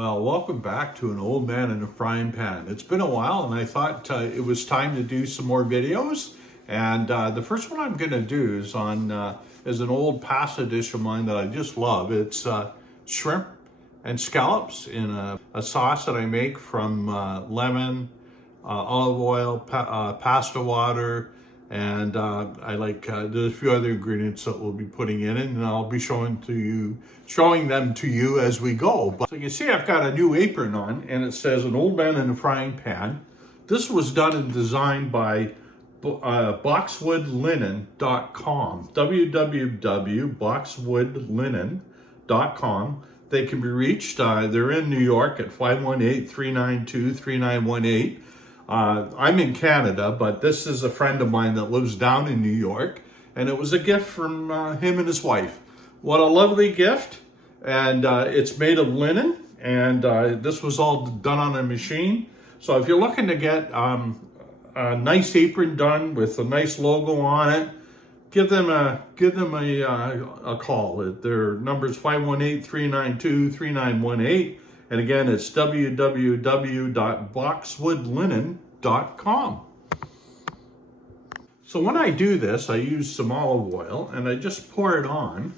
Well, welcome back to An Old Man in a Frying Pan. It's been a while and I thought it was time to do some more videos. And the first one I'm going to do is is an old pasta dish of mine that I just love. It's shrimp and scallops in a sauce that I make from lemon, olive oil, pasta water, and I like there's a few other ingredients that we'll be putting in it, and I'll be showing them to you as we go. But so you can see I've got a new apron on, and it says An Old Man in a Frying Pan. This was done and designed by boxwoodlinen.com, www.boxwoodlinen.com. They can be reached. They're in New York at 518-392-3918. I'm in Canada, but this is a friend of mine that lives down in New York, and it was a gift from him and his wife. What a lovely gift. And it's made of linen, and this was all done on a machine. So if you're looking to get a nice apron done with a nice logo on it, give them a call. Their number is 518-392-3918. And again, it's www.boxwoodlinen.com. So when I do this, I use some olive oil and I just pour it on.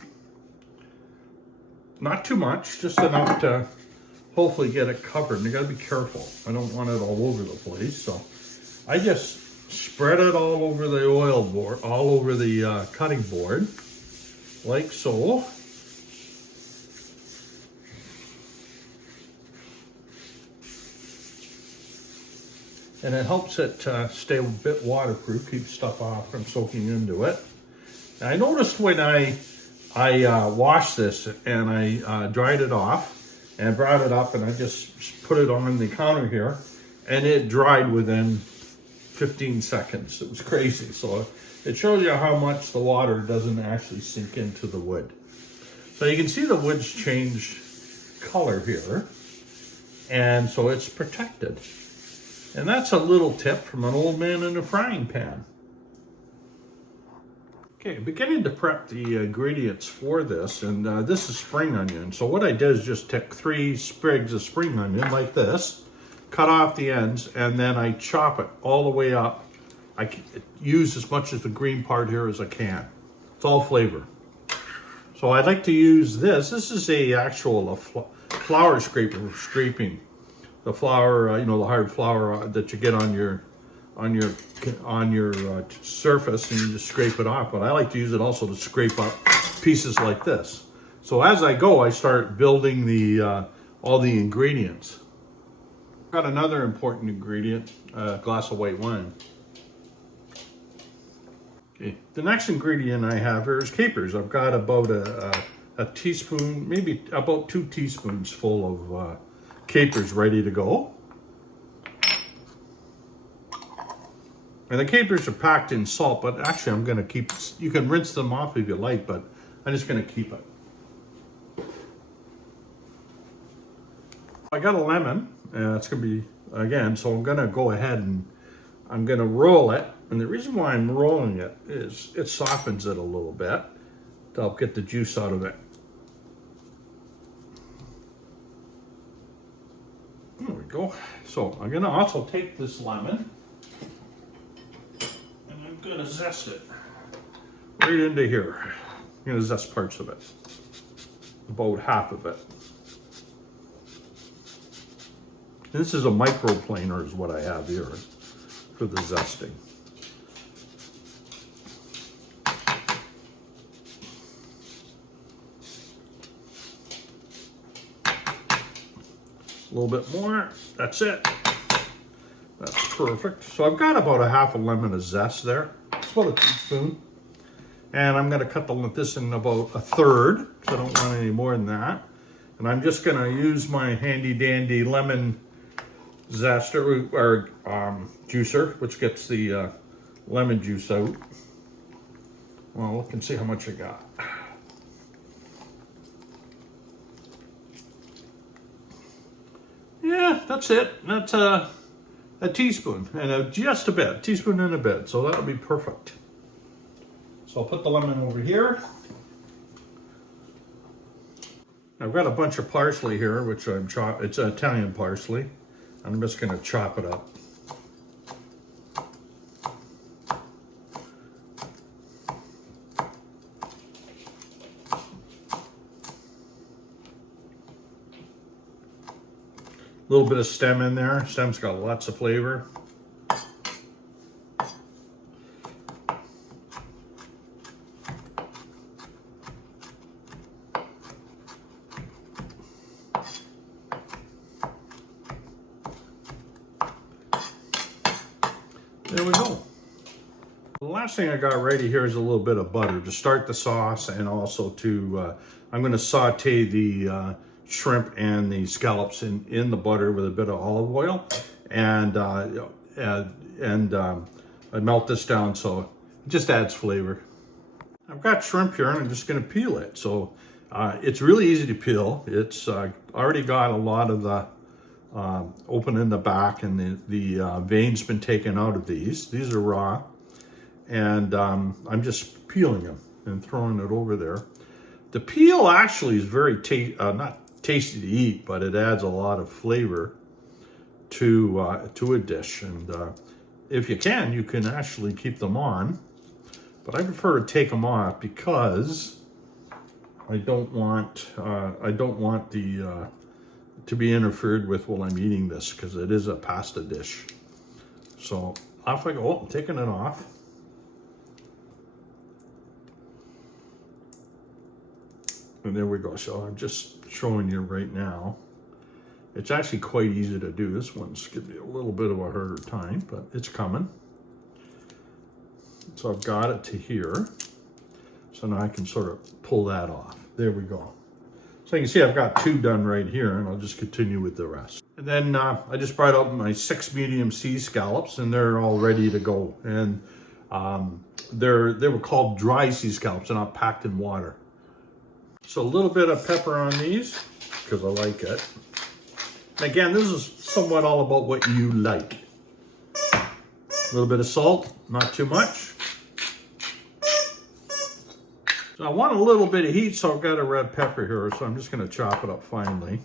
Not too much, just enough to hopefully get it covered. And you gotta be careful. I don't want it all over the place. So I just spread it all over the oil board, all over the cutting board, like so. And it helps it stay a bit waterproof, keep stuff off from soaking into it. And I noticed when I washed this and I dried it off and brought it up and I just put it on the counter here, and it dried within 15 seconds. It was crazy. So it shows you how much the water doesn't actually sink into the wood. So you can see the wood's change color here, and so it's protected. And that's a little tip from An Old Man in a Frying Pan. Okay, beginning to prep the ingredients for this, and this is spring onion. So what I did is just take 3 sprigs of spring onion like this, cut off the ends, and then I chop it all the way up. I use as much of the green part here as I can. It's all flavor. So I'd like to use this. This is a flour scraper for scraping the flour, the hard flour that you get on your surface, and you just scrape it off. But I like to use it also to scrape up pieces like this. So as I go, I start building all the ingredients. Got another important ingredient, a glass of white wine. Okay, the next ingredient I have here is capers. I've got about a teaspoon, maybe about 2 teaspoons full of capers ready to go. And the capers are packed in salt, but actually I'm gonna keep, you can rinse them off if you like, but I'm just gonna keep it. I got a lemon, it's gonna be, again, so I'm gonna go ahead and I'm gonna roll it. And the reason why I'm rolling it is it softens it a little bit to help get the juice out of it. There we go. So I'm gonna also take this lemon and I'm gonna zest it right into here. I'm gonna zest parts of it, about half of it. This is a microplaner is what I have here for the zesting. A little bit more, that's it. That's perfect. So I've got about a half a lemon of zest there. It's about a teaspoon. And I'm gonna cut this in about a third, because I don't want any more than that. And I'm just gonna use my handy dandy lemon zester, or juicer, which gets the lemon juice out. Well, look and see how much I got. Yeah, that's it. That's a teaspoon and just a bit, teaspoon and a bit. So that'll be perfect. So I'll put the lemon over here. I've got a bunch of parsley here, which it's Italian parsley. I'm just going to chop it up. A little bit of stem in there. Stem's got lots of flavor. There we go. The last thing I got ready here is a little bit of butter to start the sauce, and also to, I'm going to saute the shrimp and the scallops in the butter with a bit of olive oil, and I melt this down so it just adds flavor. I've got shrimp here and I'm just going to peel it. So it's really easy to peel. It's already got a lot of the open in the back, and the veins been taken out of these. These are raw, and I'm just peeling them and throwing it over there. The peel actually is very not tasty to eat, but it adds a lot of flavor to a dish. And if you can actually keep them on, but I prefer to take them off because I don't want the to be interfered with while I'm eating this, because it is a pasta dish. So off I go. Oh, I'm taking it off. And there we go. So I'm just showing you right now. It's actually quite easy to do. This one's going to be a little bit of a harder time, but it's coming. So I've got it to here. So now I can sort of pull that off. There we go. So you can see I've got 2 done right here, and I'll just continue with the rest. And then I just brought out my 6 medium sea scallops, and they're all ready to go. And they were called dry sea scallops. They're not packed in water. So a little bit of pepper on these, because I like it. Again, this is somewhat all about what you like. A little bit of salt, not too much. So I want a little bit of heat, so I've got a red pepper here, so I'm just going to chop it up finely.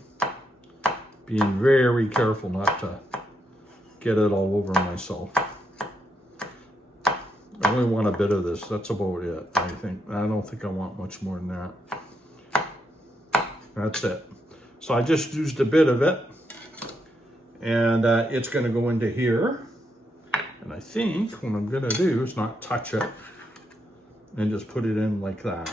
Being very careful not to get it all over myself. I only want a bit of this, that's about it, I think. I don't think I want much more than that. That's it. So I just used a bit of it, and it's going to go into here. And I think what I'm going to do is not touch it and just put it in like that.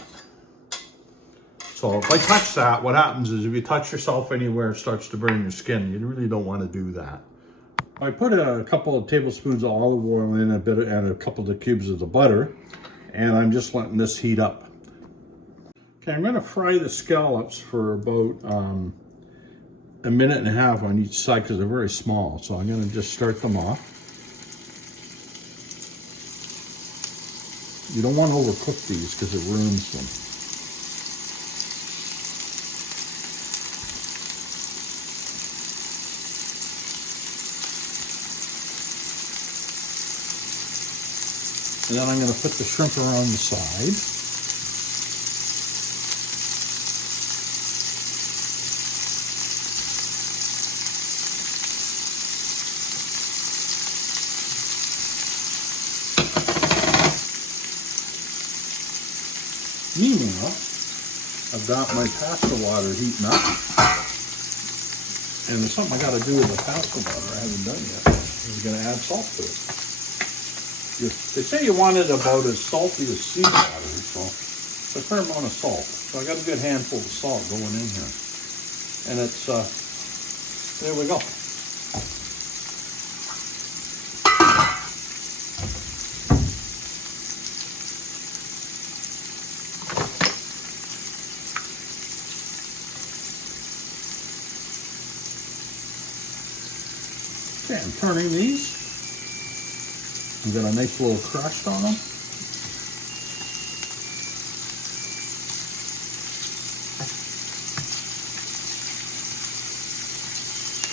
So if I touch that, what happens is if you touch yourself anywhere, it starts to burn your skin. You really don't want to do that. I put a couple of tablespoons of olive oil in, and a couple of cubes of the butter, and I'm just letting this heat up. Okay, I'm going to fry the scallops for about a minute and a half on each side, because they're very small. So I'm going to just start them off. You don't want to overcook these because it ruins them. And then I'm going to put the shrimp around the side. Meanwhile, I've got my pasta water heating up, and there's something I got to do with the pasta water I haven't done yet. I'm going to add salt to it. They say you want it about as salty as seawater, so it's a fair amount of salt. So I got a good handful of salt going in here, and it's there we go. Okay, I'm turning these. I've got a nice little crust on them.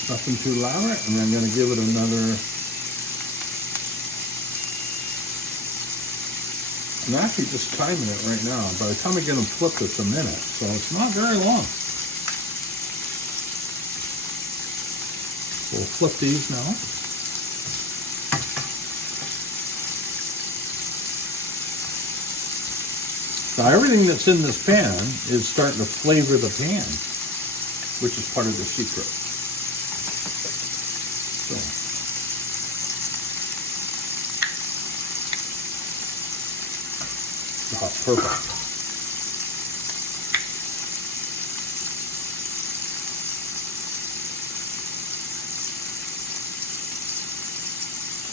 Nothing too loud, and I'm going to give it another. I'm actually just timing it right now. By the time I get them flipped, it's a minute, so it's not very long. We'll flip these now. Now everything that's in this pan is starting to flavor the pan, which is part of the secret. So. Oh, perfect.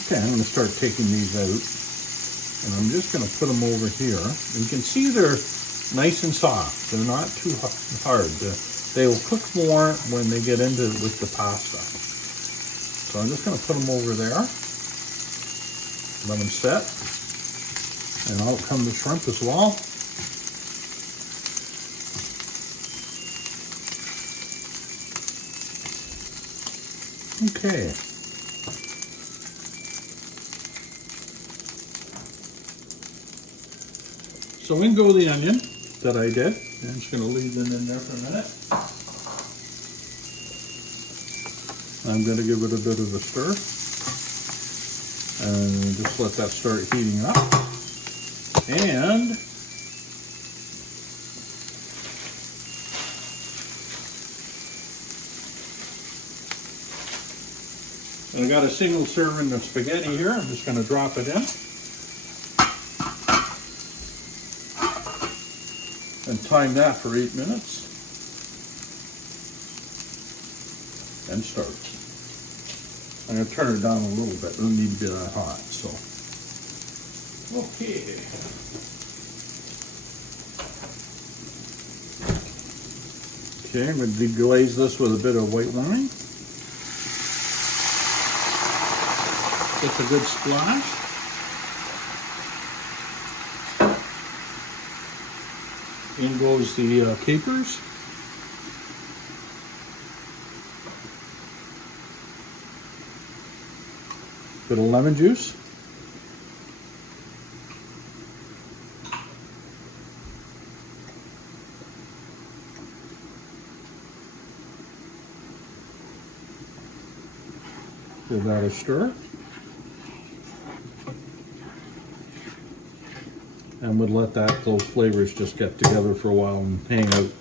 Okay, I'm going to start taking these out. And I'm just going to put them over here. And you can see they're nice and soft. They're not too hard. They will cook more when they get into with the pasta. So I'm just going to put them over there. Let them set. And out come the shrimp as well. Okay. So in go the onion that I did. I'm just going to leave them in there for a minute. I'm going to give it a bit of a stir. And just let that start heating up. And I got a single serving of spaghetti here. I'm just going to drop it in. And time that for 8 minutes. And start. I'm going to turn it down a little bit. It doesn't need to be that hot. So, okay. Okay, I'm going to deglaze this with a bit of white wine. Get a good splash. In goes the capers. Bit of lemon juice. Give that a stir. And would let those flavors just get together for a while and hang out.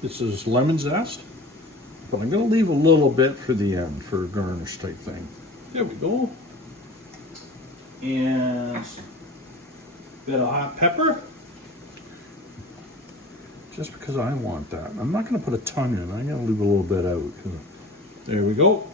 This is lemon zest, but I'm going to leave a little bit for the end for a garnish type thing. There we go. And a bit of hot pepper. Just because I want that. I'm not going to put a ton in. I'm going to leave a little bit out. There we go.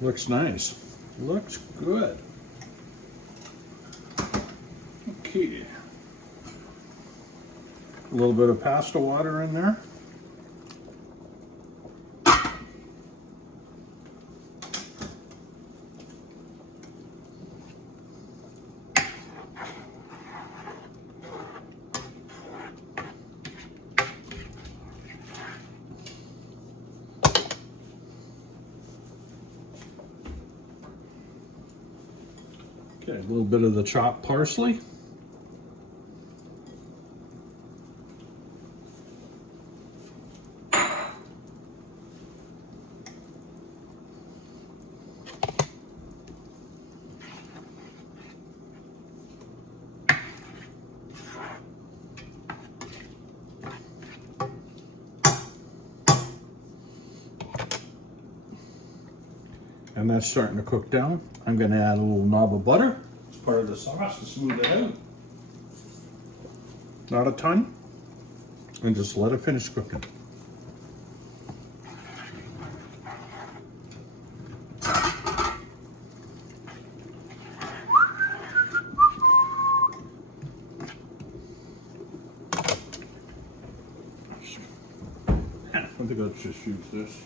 Looks nice. Looks good. Okay. A little bit of pasta water in there. Okay, a little bit of the chopped parsley. And that's starting to cook down. I'm going to add a little knob of butter as part of the sauce to smooth it out. Not a ton. And just let it finish cooking. I think let's just use this.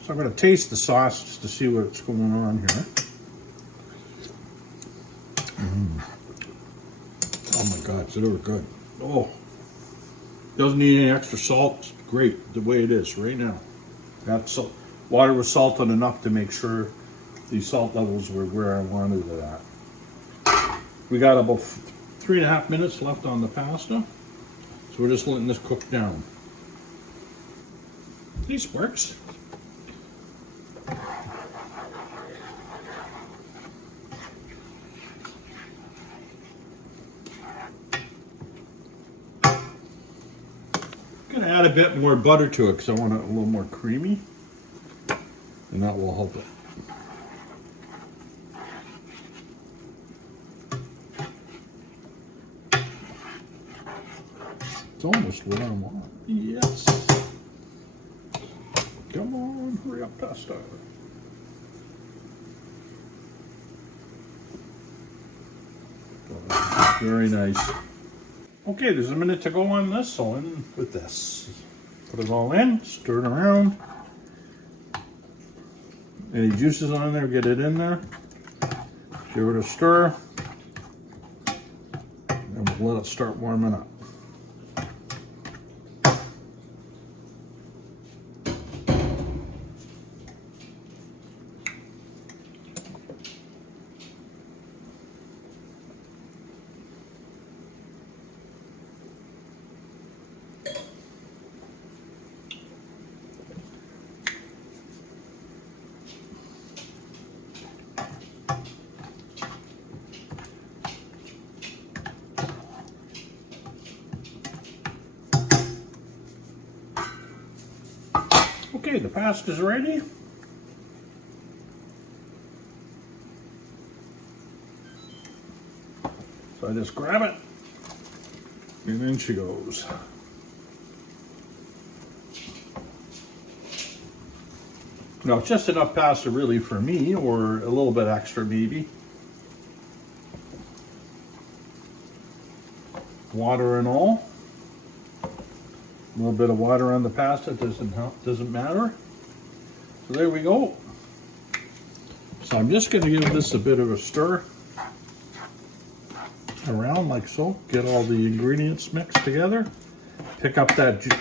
So I'm going to taste the sauce just to see what's going on here. Oh my God, it's really good. Oh, doesn't need any extra salt. It's great the way it is right now. Got water was salted enough to make sure the salt levels were where I wanted it at. We got about 3.5 minutes left on the pasta, so we're just letting this cook down. This works. I'm gonna add a bit more butter to it because I want it a little more creamy, and that will help it. It's almost what I want. Yes. Come on, hurry up, pasta. Very nice. Okay, there's a minute to go on this, so in with this. Put it all in, stir it around. Any juices on there, get it in there. Give it a stir. And we'll let it start warming up. Okay, the pasta's ready. So I just grab it, and in she goes. Now, it's just enough pasta really for me, or a little bit extra maybe. Water and all. A little bit of water on the pasta doesn't matter. So there we go. So I'm just going to give this a bit of a stir around like so. Get all the ingredients mixed together. Pick up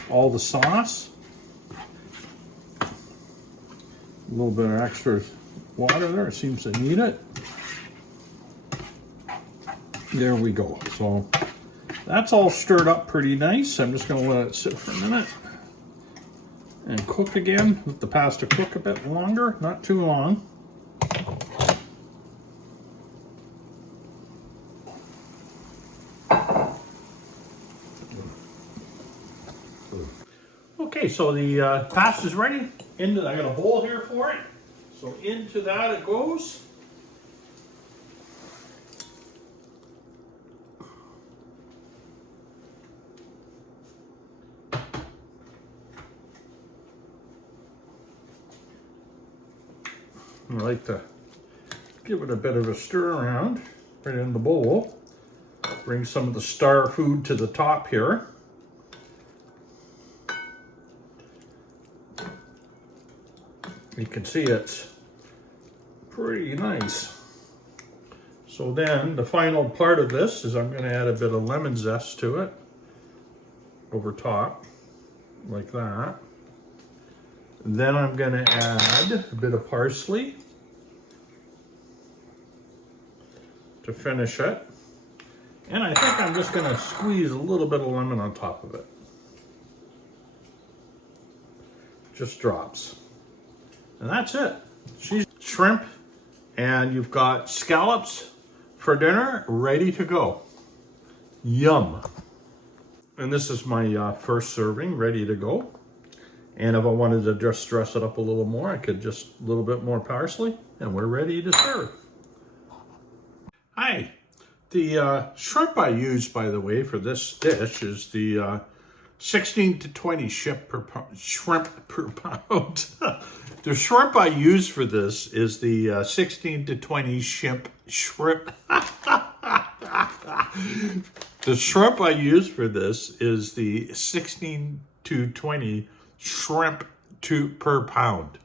all the sauce. A little bit of extra water there. It seems to need it. There we go. So that's all stirred up pretty nice. I'm just going to let it sit for a minute and cook again. Let the pasta cook a bit longer, not too long. Okay, so the pasta's ready. I got a bowl here for it. So into that it goes. I like to give it a bit of a stir around right in the bowl. Bring some of the star food to the top here. You can see it's pretty nice. So then the final part of this is I'm going to add a bit of lemon zest to it over top, like that. Then I'm going to add a bit of parsley to finish it. And I think I'm just going to squeeze a little bit of lemon on top of it. Just drops. And that's it. She's shrimp, and you've got scallops for dinner ready to go. Yum. And this is my first serving ready to go. And if I wanted to just dress it up a little more, I could just a little bit more parsley, and we're ready to serve. Hi. The shrimp I use, by the way, for this dish is the 16 to 20 shrimp per pound. The shrimp I use for this is the 16 to 20 shrimp. The shrimp I use for this is the 16 to 20 shrimp per pound.